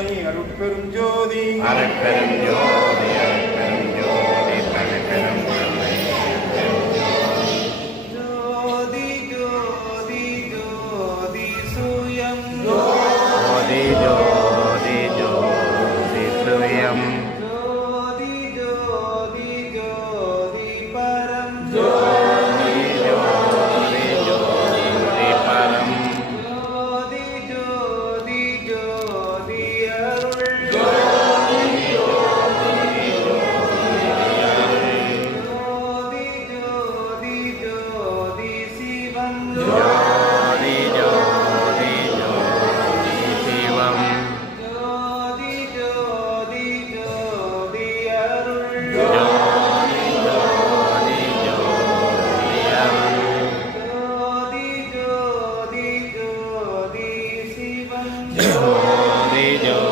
தனித்தன்மை அருட்பெரும் ஜோதி அருட்பெரும் ஜோதி அருட்பெரும் ஜோதி தனிப்பெரும் தன்மை ஜோதி ஜோதி ஜோதி சுயம் ஜோதி ஜோதி ஜோதி சுயம் ஜோதி ஜோதி ஜோதி பரம் ஜோதி ஜோதி ஜோதி பரம் ஜோதி ஜோதி ஜோதி அருள் ஜோதி ஜோதி ஜோதி ஜோதி ஜோதி சிவம் ஜோதி ஜோதி ஜோதி சிவம் ஜோதி ஜோதி ஜோதி அருள் ஜோதி ஜோதி ஜோதி அருள் ஜோதி ஜோதி ஜோதி சிவம் ஜோதி ஜோதி